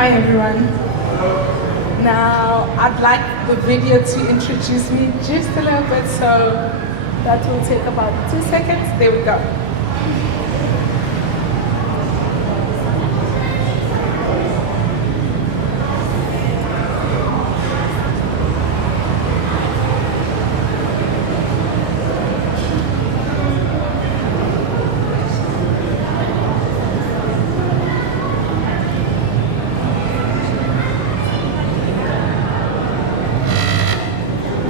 Hi everyone. Now I'd like the video to introduce me just a little bit, so that will take about 2 seconds. There we go.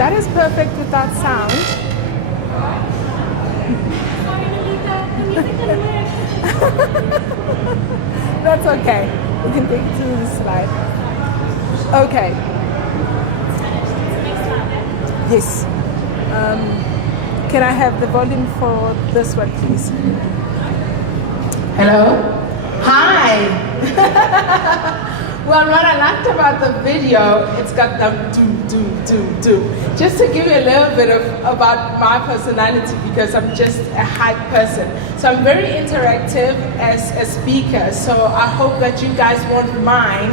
That is perfect without sound. Sorry, Nolitha, the music didn't work. That's okay. We can take it to the slide. Okay. Yes. Can I have the volume for this one, please? Hello? Hi! Well, what I liked about the video, it's got the do. Just to give you a little bit about my personality, because I'm just a hype person. So I'm very interactive as a speaker. So I hope that you guys won't mind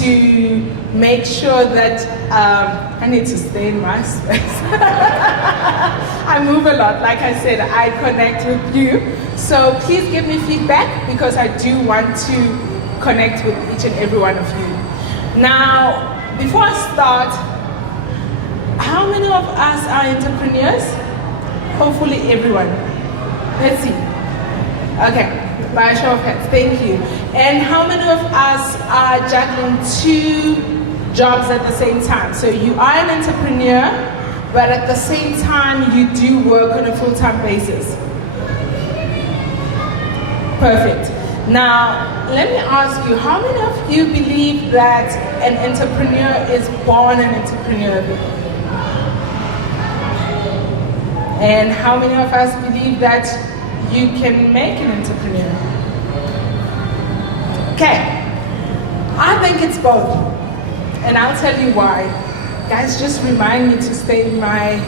to make sure that I need to stay in my space. I move a lot. Like I said, I connect with you. So please give me feedback, because I do want to connect with each and every one of you. Now, before I start, how many of us are entrepreneurs? Hopefully everyone. Let's see. Okay, by a show of hands, thank you. And how many of us are juggling 2 jobs at the same time? So you are an entrepreneur, but at the same time you do work on a full-time basis. Perfect. Now, let me ask you, how many of you believe that an entrepreneur is born an entrepreneur? And how many of us believe that you can make an entrepreneur? Okay, I think it's both. And I'll tell you why. Guys, just remind me to stay in my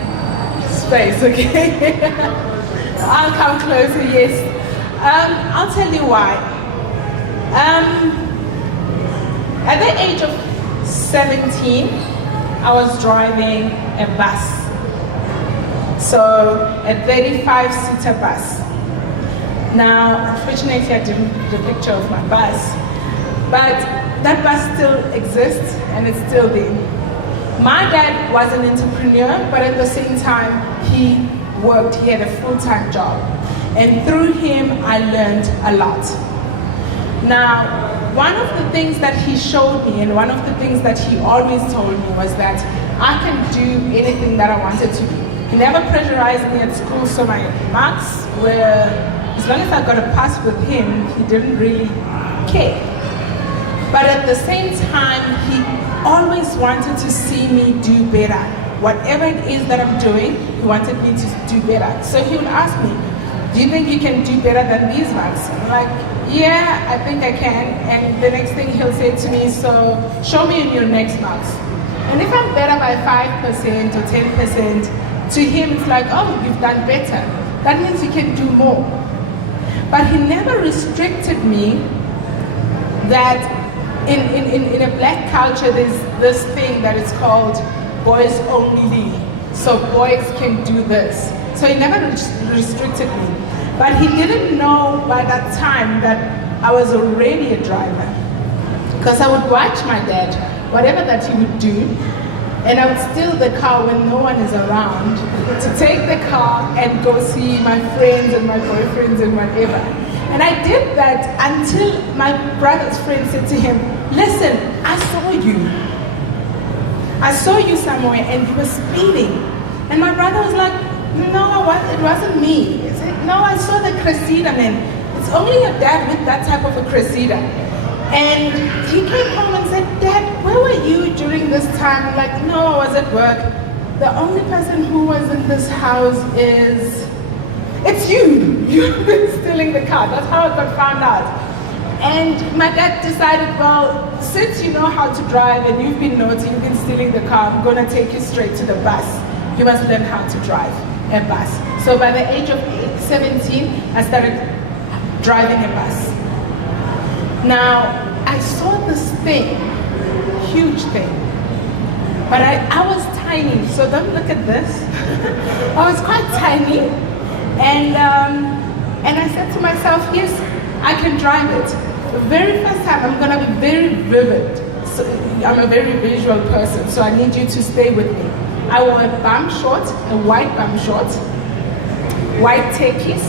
space, okay? I'll come closer, yes. I'll tell you why. At the age of 17, I was driving a bus. So a 35-seater bus. Now, unfortunately, I didn't put a picture of my bus, but that bus still exists and it's still there. My dad was an entrepreneur, but at the same time, he worked, he had a full-time job. And through him, I learned a lot. Now, one of the things that he showed me, and one of the things that he always told me, was that I can do anything that I wanted to do. He never pressurized me at school, so my marks were, as long as I got a pass with him, he didn't really care. But at the same time, he always wanted to see me do better. Whatever it is that I'm doing, he wanted me to do better. So he would ask me, do you think you can do better than these marks? I'm like, yeah, I think I can. And the next thing he'll say to me, so show me in your next marks. And if I'm better by 5% or 10%, to him it's like, oh, you've done better. That means you can do more. But he never restricted me that in a black culture there's this thing that is called boys only. So boys can do this. So he never restricted me. But he didn't know by that time that I was already a driver. Because I would watch my dad, whatever that he would do, and I would steal the car when no one is around to take the car and go see my friends and my boyfriends and whatever. And I did that until my brother's friend said to him, listen, I saw you. I saw you somewhere and you were speeding. And my brother was like, no, it wasn't me. He said, no, I saw the Cressida, man. It's only your dad with that type of a Cressida. And he came home and said, Dad, where were you during this time? I'm like, no, I was at work. The only person who was in this house is, it's you. You've been stealing the car. That's how I got found out. And my dad decided, well, since you know how to drive and you've been naughty, you've been stealing the car, I'm gonna take you straight to the bus. You must learn how to drive a bus. So by the age of 17, I started driving a bus. Now, I saw this thing, huge thing. But I was tiny, so don't look at this. I was quite tiny. And I said to myself, yes, I can drive it. The very first time, I'm gonna be very vivid. So I'm a very visual person, so I need you to stay with me. I wore a bum short, a white bum short, white techies,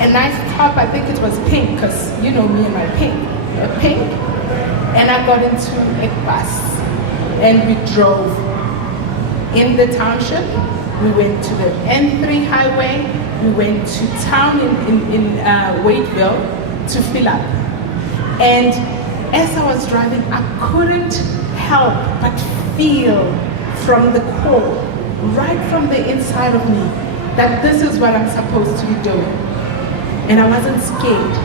a nice top, I think it was pink, because you know me and my pink. And I got into a bus, and we drove in the township. We went to the N3 highway, we went to town in Wadeville to fill up. And as I was driving, I couldn't help but feel from the core, right from the inside of me, that this is what I'm supposed to be doing. And I wasn't scared.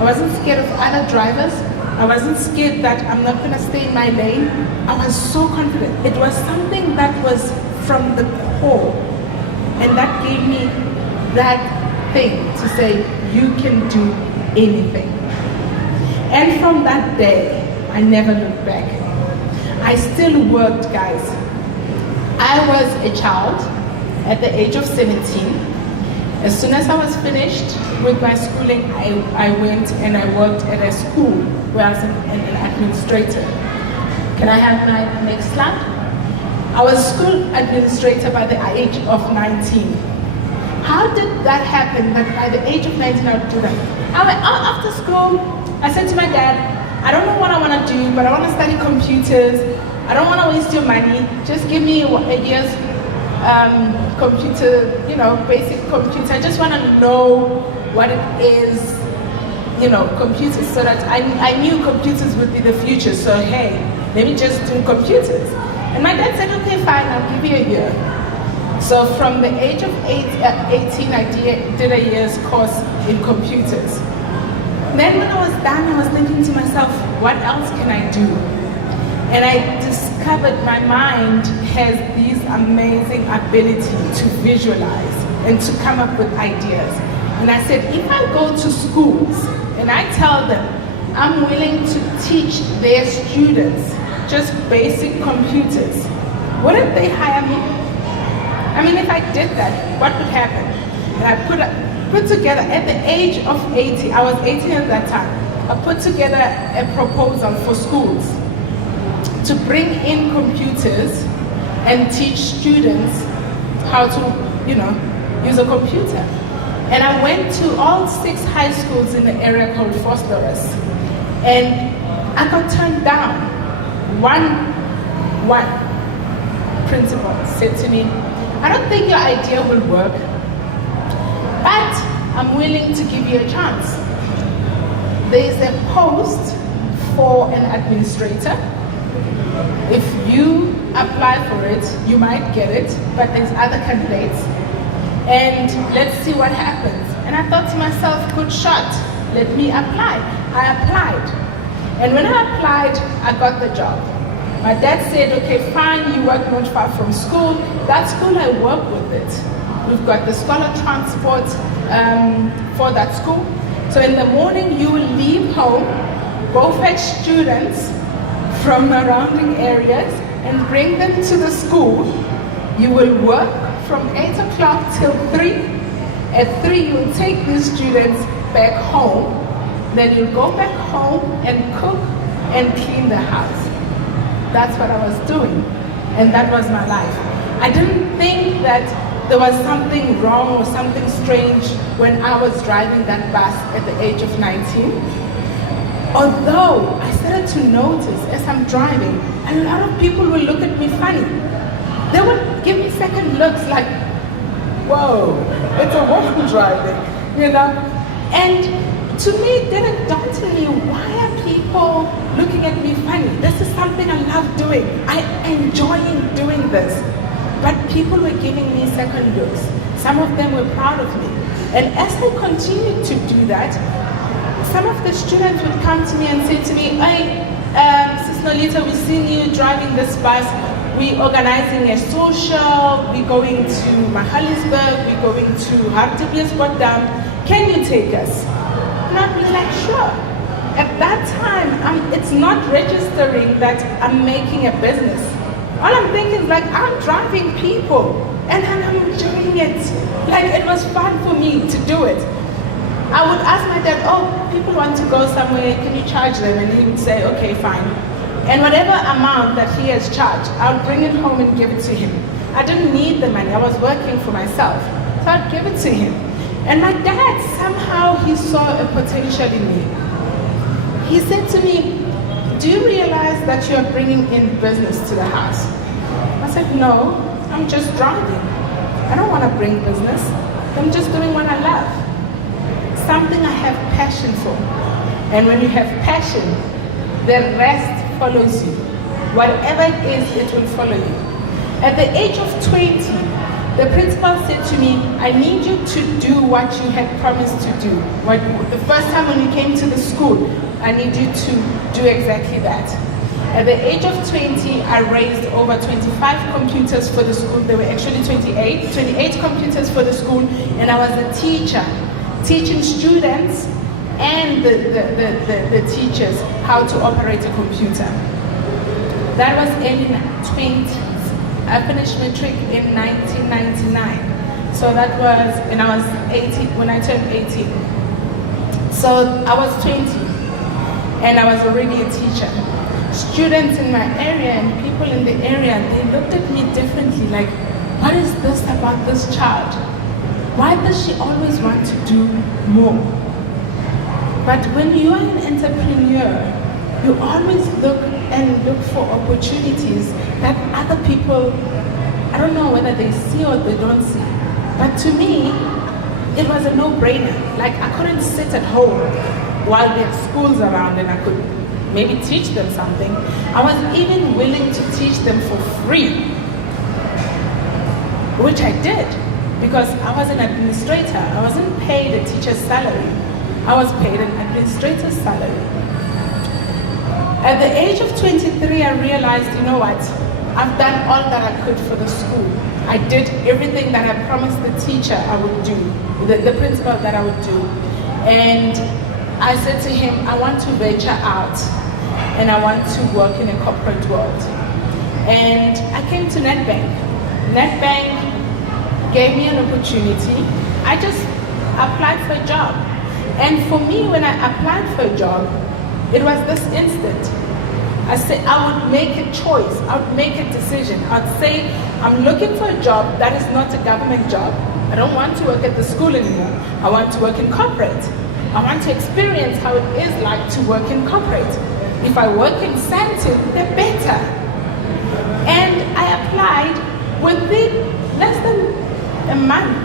I wasn't scared of other drivers. I wasn't scared that I'm not gonna stay in my lane. I was so confident. It was something that was from the core. And that gave me that thing to say, you can do anything. And from that day, I never looked back. I still worked, guys. I was a child at the age of 17. As soon as I was finished with my schooling, I went and I worked at a school where I was an administrator. Can I have my next slide? I was school administrator by the age of 19. How did that happen that by the age of 19 I would do that? After school, I said to my dad, I don't know what I want to do, but I want to study computers. I don't want to waste your money. Just give me a year's computer, basic computer. I just want to know what it is, computers, so that I knew computers would be the future. So hey, let me just do computers. And my dad said, okay, fine, I'll give you a year. So from the age of 18, I did a year's course in computers. Then when I was done, I was thinking to myself, what else can I do? And I discovered my mind has this amazing ability to visualize and to come up with ideas. And I said, if I go to schools and I tell them I'm willing to teach their students just basic computers, wouldn't they hire me? I mean, if I did that, what would happen? And I put together, at the age of 18, I was 18 at that time, I put together a proposal for schools to bring in computers and teach students how to, use a computer. And I went to all 6 high schools in the area called Fosterers. And I got turned down. One principal said to me, I don't think your idea will work, but I'm willing to give you a chance. There is a post for an administrator. If you apply for it, you might get it, but there's other candidates. And let's see what happens. And I thought to myself, good shot, let me apply. I applied. And when I applied, I got the job. My dad said, okay, fine, you work not far from school. That school, I work with it. We've got the scholar transport for that school. So in the morning, you will leave home, go fetch students from surrounding areas and bring them to the school. You will work from 8 o'clock till 3. At 3, you will take these students back home. Then you'll go back home and cook and clean the house. That's what I was doing. And that was my life. I didn't think that there was something wrong or something strange when I was driving that bus at the age of 19. Although I started to notice as I'm driving, a lot of people will look at me funny. They would give me second looks like, whoa, it's a woman driving, And to me, it didn't dawn to me, why are people looking at me funny? This is something I love doing. I enjoy doing this. But people were giving me second looks. Some of them were proud of me. And as I continued to do that, some of the students would come to me and say to me, hey, Sis Nolitha, we've seen you driving this bus. We're organizing a social. We're going to Johannesburg. We're going to Hartbeespoort Dam. Can you take us? And I'd be like, sure. at that time, it's not registering that I'm making a business. All I'm thinking is like, I'm driving people and I'm enjoying it. Like, it was fun for me to do it. I would ask my dad, oh, people want to go somewhere, can you charge them? And he would say, okay, fine. And whatever amount that he has charged, I would bring it home and give it to him. I didn't need the money, I was working for myself. So I'd give it to him. And my dad, somehow he saw a potential in me. He said to me, do you realize that you are bringing in business to the house? I said, no, I'm just driving. I don't want to bring business. I'm just doing what I love. Something I have passion for. And when you have passion, the rest follows you. Whatever it is, it will follow you. At the age of 20, the principal said to me, I need you to do what you had promised to do. The first time when you came to the school, I need you to do exactly that. At the age of 20, I raised over 25 computers for the school. There were actually 28 computers for the school, and I was a teacher, teaching students and the teachers how to operate a computer. That was in 20s. I finished matric in 1999. So that was when I was 18, when I turned 18. So I was 20 and I was already a teacher. Students in my area and people in the area, they looked at me differently, like, what is this about this child? Why does she always want to do more? But when you are an entrepreneur, you always look for opportunities that other people, I don't know whether they see or they don't see. But to me, it was a no-brainer. Like, I couldn't sit at home while there's schools around and I could maybe teach them something. I was even willing to teach them for free, which I did, because I was an administrator. I wasn't paid a teacher's salary. I was paid an administrator's salary. At the age of 23, I realized, you know what? I've done all that I could for the school. I did everything that I promised the teacher I would do, the principal that I would do. And I said to him, I want to venture out and I want to work in a corporate world. And I came to Nedbank. Nedbank gave me an opportunity. I just applied for a job. And for me, when I applied for a job, it was this instant. I said I would make a choice, I would make a decision. I'd say, I'm looking for a job that is not a government job. I don't want to work at the school anymore. I want to work in corporate. I want to experience how it is like to work in corporate. If I work in Sandton, then better. And I applied. Within less than a month,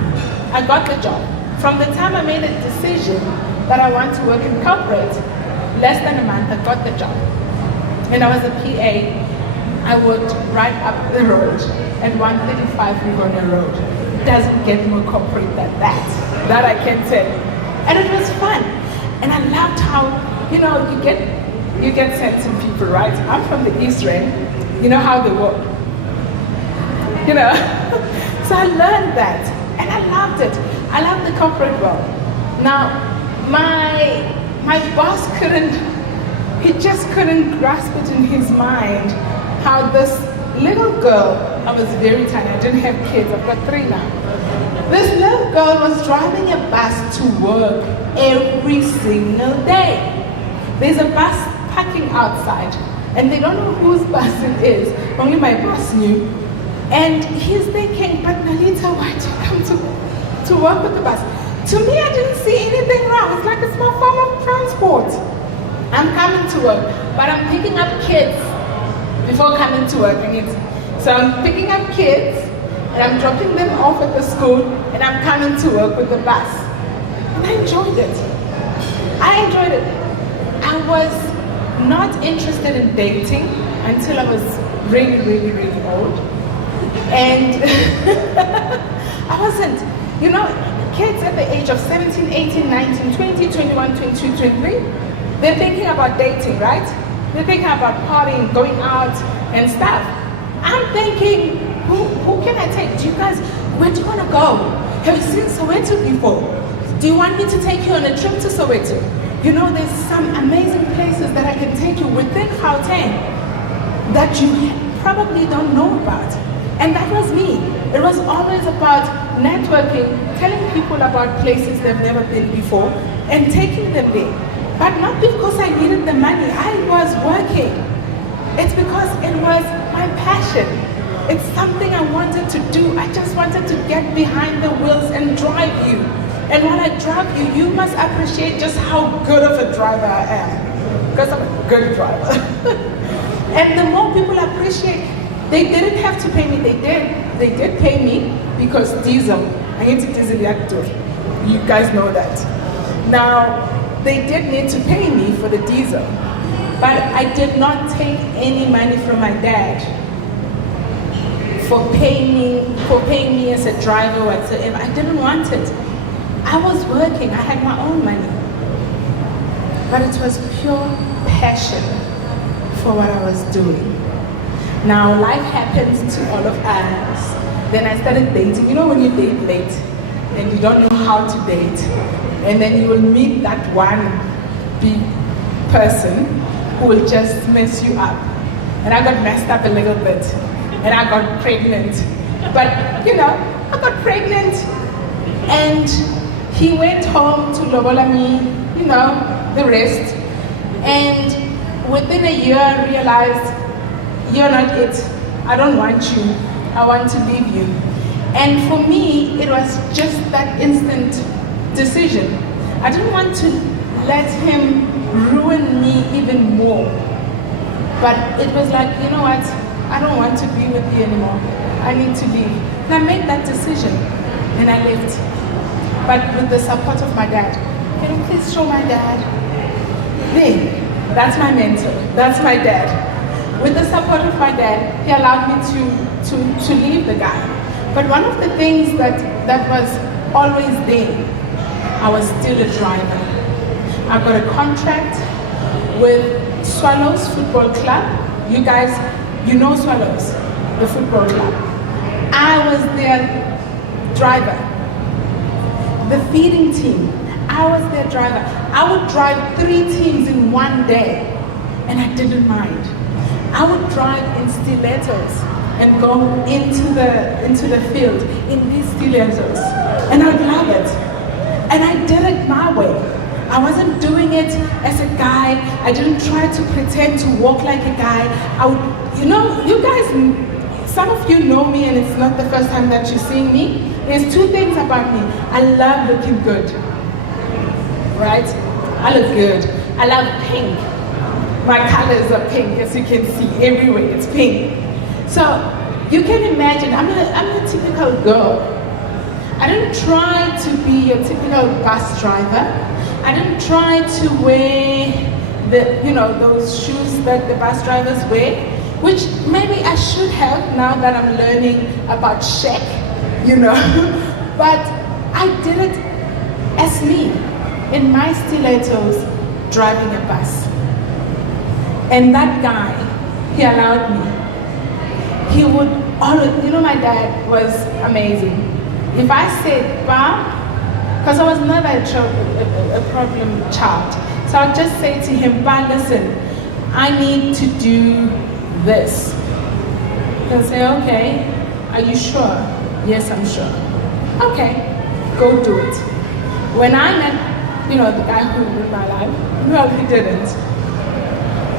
I got the job. From the time I made a decision that I want to work in corporate, less than a month, I got the job. And I was a PA. I worked right up the road at 135 Rivonia Road. It doesn't get more corporate than that. That I can tell you. And it was fun. And I loved how, you know, you get Sandton people, right? I'm from the East Rand. You know how they work. You know? So I learned that. And I loved it. I loved the corporate world. Now, my boss he just couldn't grasp it in his mind how this little girl, I was very tiny, I didn't have kids, I've got 3 now. This little girl was driving a bus to work every single day. There's a bus parking outside and they don't know whose bus it is, only my boss knew. And he's thinking, but Nolitha, why do you come to work with the bus? To me, I didn't see anything wrong. It's like a small form of transport. I'm coming to work, but I'm picking up kids before coming to work. So I'm picking up kids, and I'm dropping them off at the school, and I'm coming to work with the bus. And I enjoyed it. I enjoyed it. I was not interested in dating until I was really, really, really old. And I wasn't, you know, kids at the age of 17, 18, 19, 20, 21, 22, 23, they're thinking about dating, right? They're thinking about partying, going out and stuff. I'm thinking, who can I take? Do you guys, where do you want to go? Have you seen Soweto before? Do you want me to take you on a trip to Soweto? You know, there's some amazing places that I can take you within Gauteng that you probably don't know about. And that was me. It was always about networking, telling people about places they've never been before, and taking them there. But not because I needed the money, I was working. It's because it was my passion. It's something I wanted to do. I just wanted to get behind the wheels and drive you. And when I drive you, you must appreciate just how good of a driver I am. Because I'm a good driver. And the more people appreciate, they didn't have to pay me, they did. They did pay me because diesel. I need to diesel reactor. You guys know that. Now, they did need to pay me for the diesel. But I did not take any money from my dad for paying me as a driver whatsoever. I didn't want it. I was working, I had my own money. But it was pure passion for what I was doing. Now life happens to all of us. Then I started dating. You know when you date late and you don't know how to date, and then you will meet that one big person who will just mess you up. And I got messed up a little bit. And I got pregnant. But, you know, I got pregnant and he went home to lobola me, you know, the rest. And within a year I realized, you're not it. I don't want you. I want to leave you. And for me, it was just that instant decision. I didn't want to let him ruin me even more. But it was like, you know what? I don't want to be with you anymore. I need to leave. And I made that decision and I left. But with the support of my dad. Can you please show my dad? There, that's my mentor. That's my dad. With the support of my dad, he allowed me to leave the guy. But one of the things that was always there, I was still a driver. I got a contract with Swallows Football Club. You guys, you know Swallows, the football club. I was their driver. The feeding team, I was their driver. I would drive 3 teams in one day, and I didn't mind. I would drive in stilettos and go into the field in these stilettos, and I'd love it. And I did it my way. I wasn't doing it as a guy. I didn't try to pretend to walk like a guy. I would, you know, you guys, some of you know me and it's not the first time that you're seeing me. There's 2 things about me. I love looking good, right? I look good. I love pink. My colors are pink, as you can see everywhere, it's pink. So you can imagine, I'm a typical girl. I didn't try to be a typical bus driver. I didn't try to wear those shoes that the bus drivers wear, which maybe I should have now that I'm learning about Shaq, you know. But I did it as me, in my stilettos, driving a bus. And that guy, he allowed me. He would always, you know, my dad was amazing. If I said, "Ba," because I was never a problem child. So I'll just say to him, "Ba, listen, I need to do this." He'll say, "Okay, are you sure?" "Yes, I'm sure." "Okay, go do it." When I met, the guy who lived my life, well, he didn't.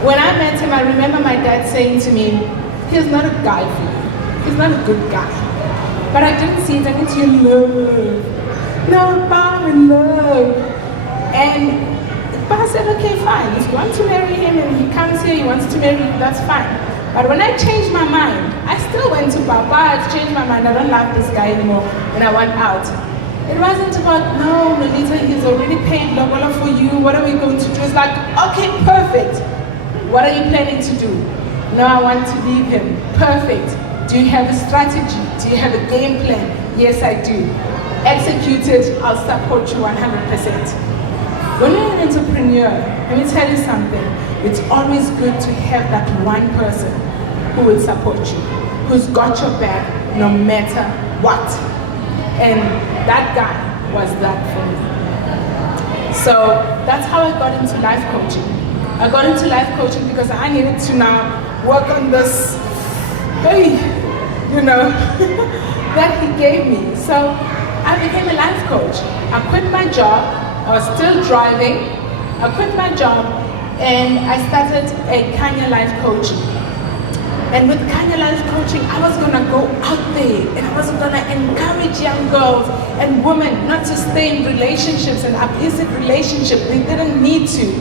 When I met him, I remember my dad saying to me, "He's not a guy for you. He's not a good guy." But I didn't see it, I need to love. No, Pa, I'm in love. And Pa said, "Okay, fine. If you want to marry him and he comes here, he wants to marry you, that's fine." But when I changed my mind, I still went to Papa. I've changed my mind. I don't like this guy anymore. And I went out. It wasn't about, "No, Nolitha, he's already paid lobola for you. What are we going to do?" It's like, "Okay, perfect. What are you planning to do?" "No, I want to leave him." "Perfect. Do you have a strategy? Do you have a game plan?" "Yes, I do." "Execute it. I'll support you 100%. When you're an entrepreneur, let me tell you something. It's always good to have that one person who will support you, who's got your back no matter what. And that guy was that for me. So that's how I got into life coaching. I got into life coaching because I needed to now work on this, that he gave me. So I became a life coach. I quit my job. I was still driving. I quit my job and I started a Kanya Life Coaching. And with Kanya Life Coaching, I was gonna go out there and I was gonna encourage young girls and women not to stay in relationships and abusive relationships. They didn't need to.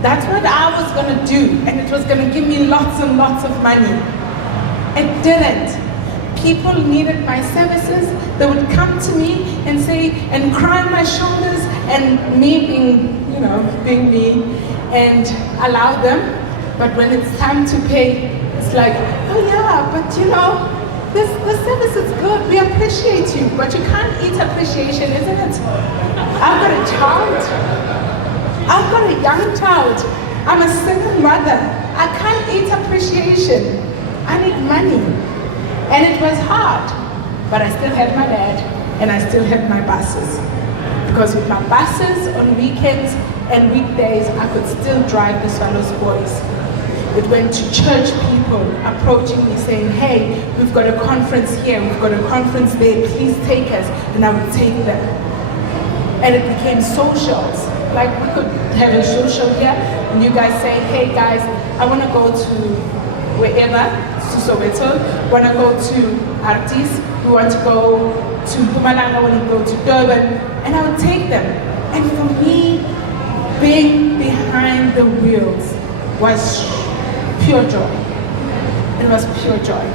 That's what I was gonna do, and it was gonna give me lots and lots of money. It didn't. People needed my services. They would come to me and say, and cry on my shoulders, and me being me, and allow them. But when it's time to pay, it's like, oh yeah, but this service is good. We appreciate you, but you can't eat appreciation, isn't it? I've got a child. I've got a young child. I'm a single mother. I can't eat appreciation. I need money. And it was hard, but I still had my dad and I still had my buses. Because with my buses on weekends and weekdays, I could still drive the Swallows boys. It went to church people approaching me saying, hey, we've got a conference here, we've got a conference there, please take us, and I would take them. And it became socials. Like we could have a social here, and you guys say, hey guys, I want to go to wherever, to Soweto, want to go to Artis, we want to go to Mpumalanga, I want to go to Durban, and I would take them. And for me, being behind the wheels was pure joy. It was pure joy.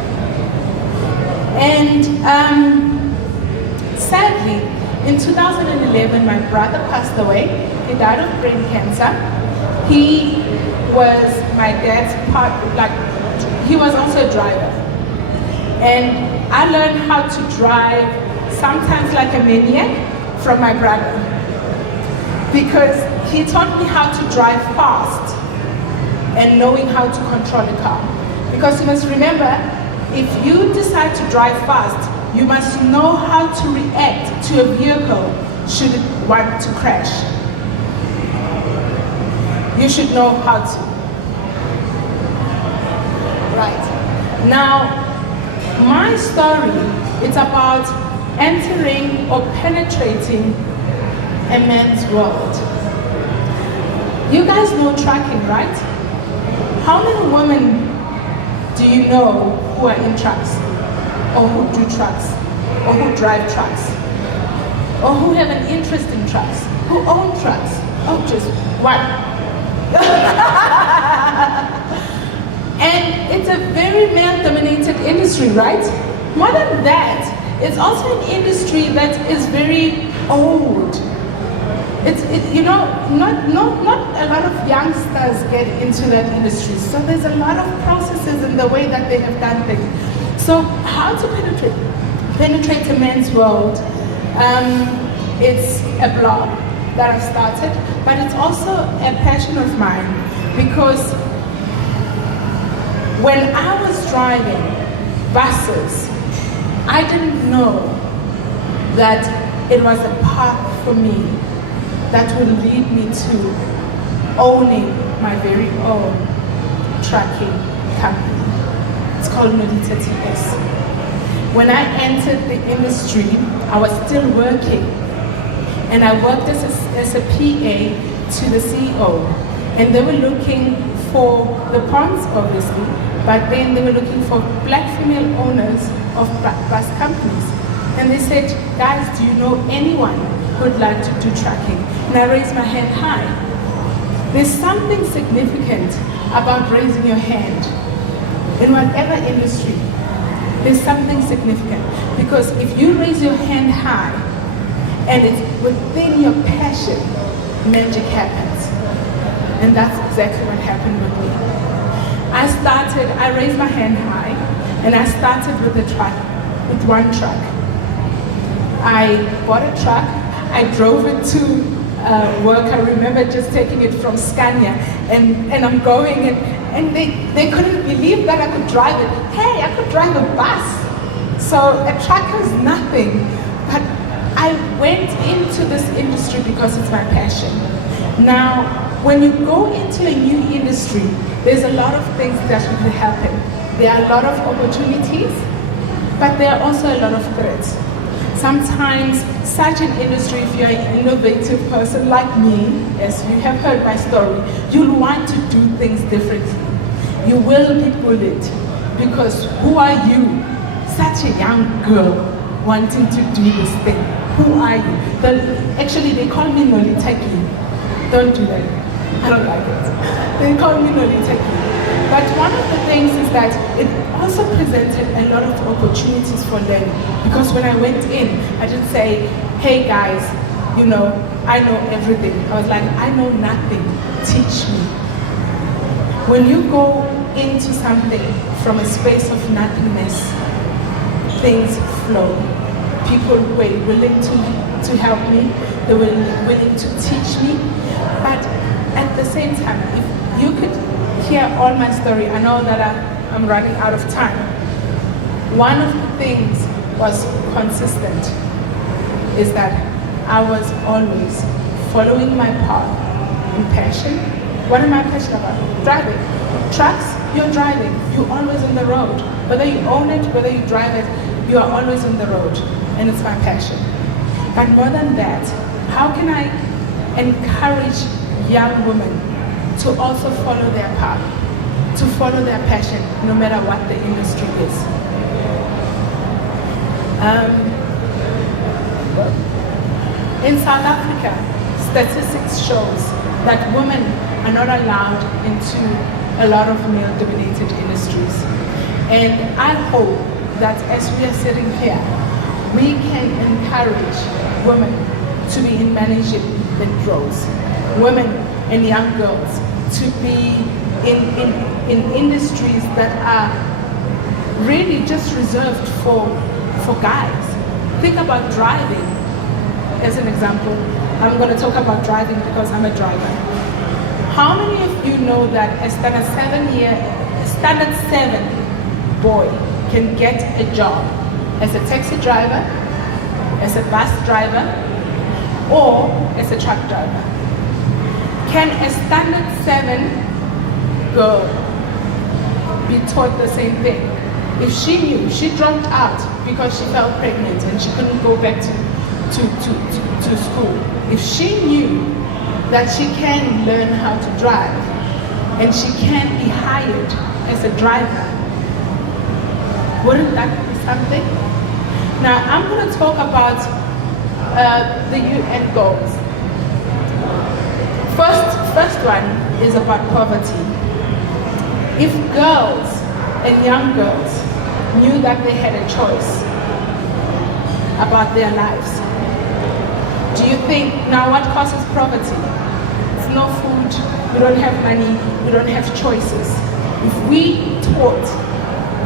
And sadly, in 2011, my brother passed away. He died of brain cancer. He was my dad's he was also a driver. And I learned how to drive sometimes like a maniac from my brother. Because he taught me how to drive fast and knowing how to control the car. Because you must remember, if you decide to drive fast, you must know how to react to a vehicle should it want to crash. You should know how to. Right. Now, my story is about entering or penetrating a man's world. You guys know trucking, right? How many women do you know who are in trucks? Or who do trucks? Or who drive trucks? Or who have an interest in trucks? Who own trucks? Oh, just one. And it's a very male-dominated industry, right? More than that, it's also an industry that is very old. Not a lot of youngsters get into that industry. So there's a lot of processes in the way that they have done things. So how to penetrate a man's world? It's a blog that I've started, but it's also a passion of mine because when I was driving buses, I didn't know that it was a path for me that will lead me to owning my very own trucking company. It's called Nolitha TS. When I entered the industry, I was still working. And I worked as a PA to the CEO. And they were looking for the ponds, obviously, but then they were looking for black female owners of bus companies. And they said, guys, do you know anyone who would like to do trucking? And I raised my hand high. There's something significant about raising your hand in whatever industry. There's something significant. Because if you raise your hand high and it's within your passion, magic happens. And that's exactly what happened with me. I raised my hand high and I started with one truck. I bought a truck, I drove it to work. I remember just taking it from Scania and I'm going and they couldn't believe that I could drive it. Hey, I could drive a bus. So a truck was nothing, but I went into this industry because it's my passion. Now, when you go into a new industry, there's a lot of things that will happen. There are a lot of opportunities, but there are also a lot of threats. Sometimes such an industry, if you're an innovative person like me, as you have heard my story, you'll want to do things differently. You will be bullied because who are you, such a young girl, wanting to do this thing? Who are you? Actually, they call me Nolitha. Don't do that. I don't like it. They call me Nolitha. But one of the things is that it also presented a lot of opportunities for learning. Because when I went in, I didn't say, hey guys, I know everything. I was like, I know nothing. Teach me. When you go into something from a space of nothingness, things flow. People were willing to help me. They were willing to teach me. But at the same time, if you could hear all my story, I know that I'm running out of time. One of the things was consistent is that I was always following my path and passion. What am I passionate about? Driving. Trucks, you're driving. You're always on the road. Whether you own it, whether you drive it, you are always on the road. And it's my passion. But more than that, how can I encourage young women to also follow their path, to follow their passion, no matter what the industry is? In South Africa, statistics shows that women are not allowed into a lot of male-dominated industries. And I hope that as we are sitting here, we can encourage women to be in management roles, women and young girls to be in industries that are really just reserved for guys. Think about driving as an example. I'm going to talk about driving because I'm a driver. How many of you know that a standard 7 boy can get a job as a taxi driver, as a bus driver, or as a truck driver? Can a standard 7 girl be taught the same thing? If she knew, she dropped out because she felt pregnant and she couldn't go back to school. If she knew that she can learn how to drive and she can be hired as a driver, wouldn't that be something? Now, I'm going to talk about the UN goals. First one is about poverty. If girls and young girls knew that they had a choice about their lives, do you think, now what causes poverty? It's no food, we don't have money, we don't have choices. If we taught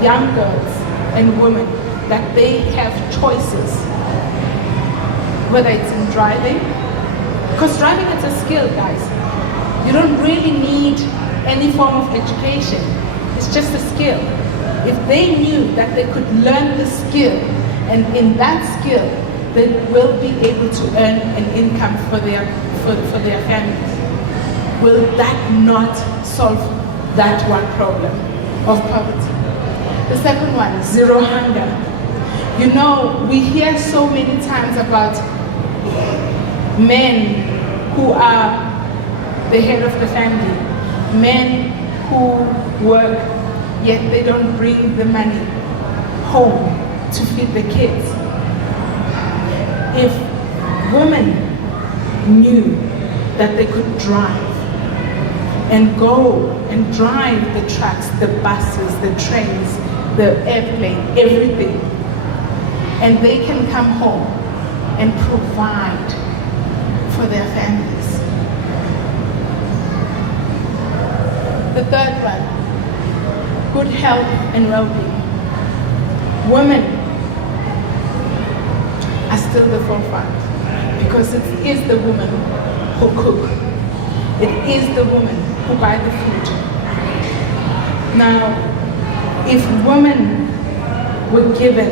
young girls and women that they have choices, whether it's in driving, because driving is a skill, guys. You don't really need any form of education. It's just a skill. If they knew that they could learn the skill, and in that skill, they will be able to earn an income for their families, will that not solve that one problem of poverty? The second one, zero hunger. You know, we hear so many times about men who are the head of the family, men who work, yet they don't bring the money home to feed the kids. If women knew that they could drive and go and drive the trucks, the buses, the trains, the airplane, everything, and they can come home and provide for their families. The third one, good health and well-being. Women are still the forefront because it is the woman who cook. It is the woman who buy the food. Now, if women were given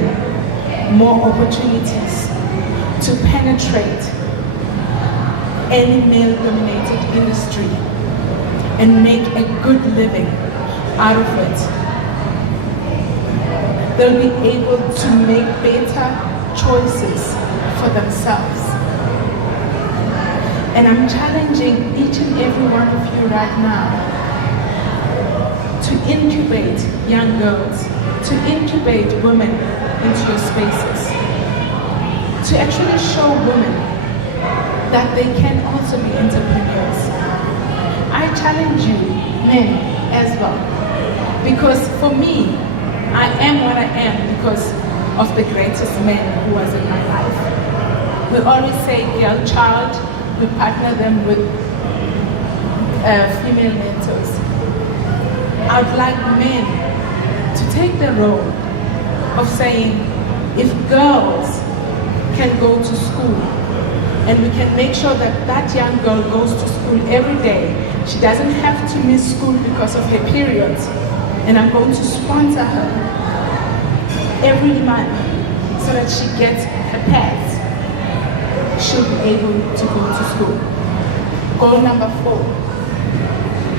more opportunities to penetrate any male-dominated industry and make a good living out of it. They'll be able to make better choices for themselves. And I'm challenging each and every one of you right now to incubate young girls, to incubate women into your spaces, to actually show women that they can also be entrepreneurs. I challenge you, men, as well, because for me, I am what I am because of the greatest man who was in my life. We always say girl child, we partner them with female mentors. I would like men to take the role of saying, if girls can go to school and we can make sure that that young girl goes to school every day, she doesn't have to miss school because of her periods, and I'm going to sponsor her every month so that she gets her pads, she'll be able to go to school. Goal number 4,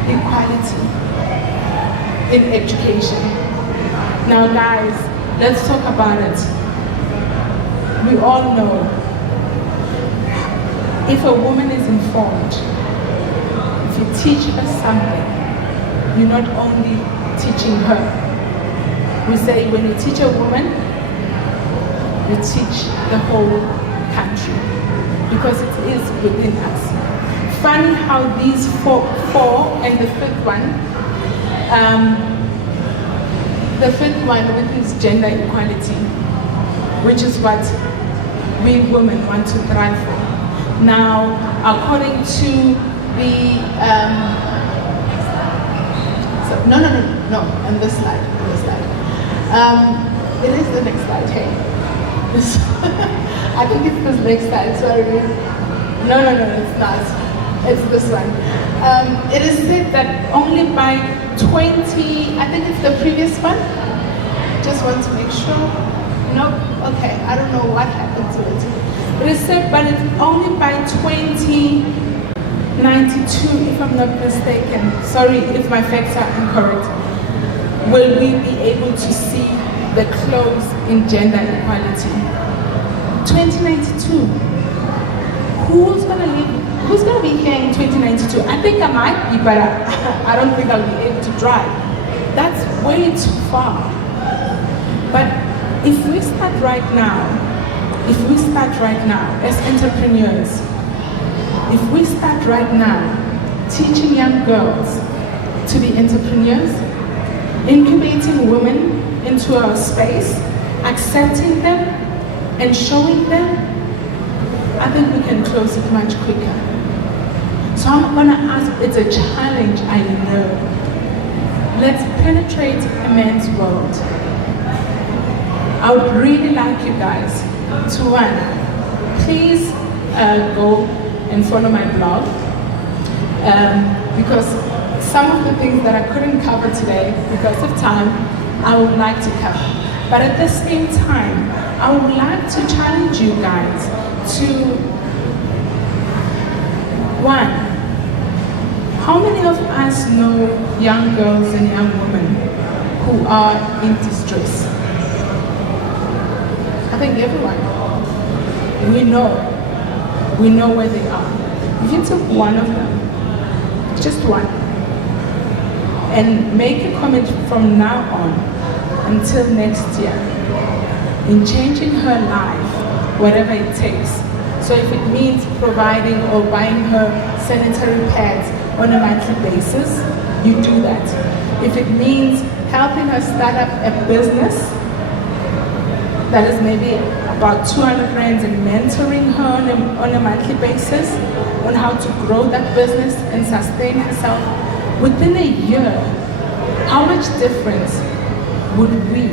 equality in education. Now guys, let's talk about it. We all know if a woman is informed, if you teach her something, you're not only teaching her. We say when you teach a woman, you teach the whole country because it is within us. Funny how these four and the fifth one with this gender equality, which is what we women want to thrive for. Now, according to the on this slide. It is the next slide. Hey, I think it's this next slide. Sorry. No, it's not. It's this one. It is said that only by 20. I think it's the previous one. Just want to make sure. Nope. Okay. I don't know what happened to it. It is said, but it's only by 2092, if I'm not mistaken. Sorry if my facts are incorrect. Will we be able to see the close in gender equality? 2092. Who's gonna be here in 2092? I think I might be, but I don't think I'll be able to drive. That's way too far. But if we start right now as entrepreneurs, if we start right now teaching young girls to be entrepreneurs, incubating women into our space, accepting them and showing them, I think we can close it much quicker. So I'm gonna ask, it's a challenge, I know. Let's penetrate a man's world. I would really like you guys to please go and follow my blog because some of the things that I couldn't cover today because of time, I would like to cover. But at the same time, I would like to challenge you guys to, 1, how many of us know young girls and young women who are in distress? I think everyone. We know where they are. If you took one of them, just one, and make a comment from now on until next year in changing her life, whatever it takes. So if it means providing or buying her sanitary pads on a monthly basis, you do that. If it means helping her start up a business that is maybe about 200 rands and mentoring her on a monthly basis on how to grow that business and sustain herself, within a year, how much difference would we,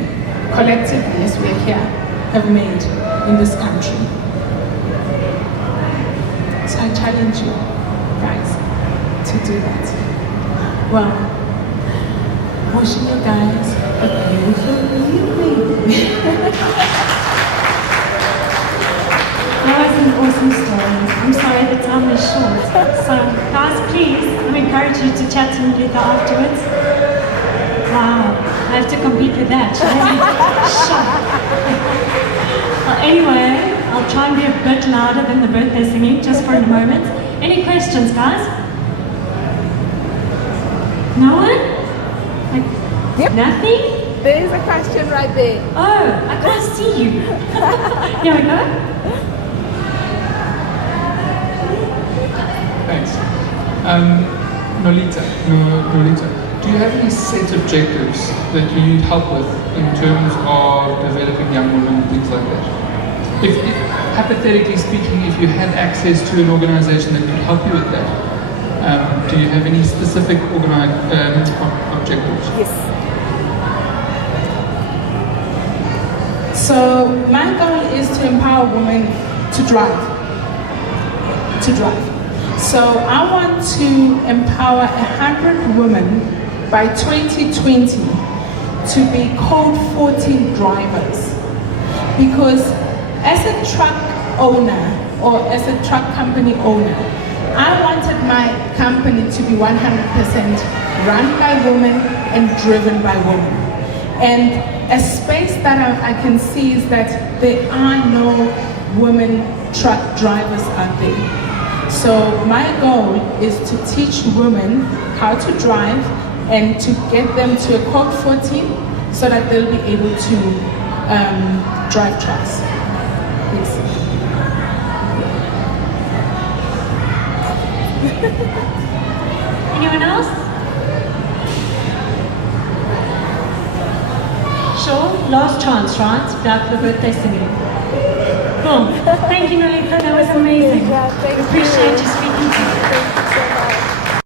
collectively as we're here, have made in this country? So I challenge you guys to do that. Well, wishing you guys a beautiful evening. That was an awesome awesome story. I'm sorry the time is short. So, guys, please, I encourage you to chat to Nolitha afterwards. Wow, I have to compete with that. Shock. Well, anyway, I'll try and be a bit louder than the birthday singing, just for a moment. Any questions, guys? No one? Like, Yep. nothing? There is a question right there. Oh, I can't see you. Here we go. Thanks. Nolitha, do you have any set objectives that you need help with in terms of developing young women and things like that? If hypothetically speaking, if you had access to an organization that could help you with that, do you have any specific objectives? Yes. So my goal is to empower women to drive. So I want to empower 100 women by 2020 to be code 14 drivers. Because as a truck owner or as a truck company owner, I wanted my company to be 100% run by women and driven by women. And a space that I can see is that there are no women truck drivers out there. So my goal is to teach women how to drive and to get them to a code 14 so that they'll be able to drive trucks. Yes. Anyone else? Sure, last chance, right? Without the birthday singing. Cool. Thank you, Nolitha. That was amazing. Yeah, thank